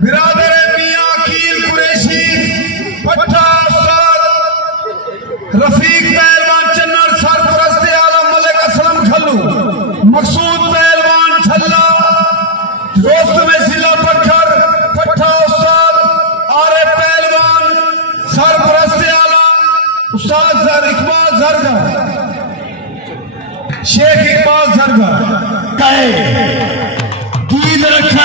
बिरादर मियां अकील कुरैशी, पट्टा उस्ताद रफीक पहलवान चन्नर, सरपरस्त आलम मलिक असलम खल्लू, मकसूद पहलवान झल्ला, दोस्त में जिला पत्थर, पट्टा उस्ताद आरे पहलवान, सरपरस्त आलम उस्ताद इकबाल जरगा, शेख इकबाल जरगा, कहे दीद रख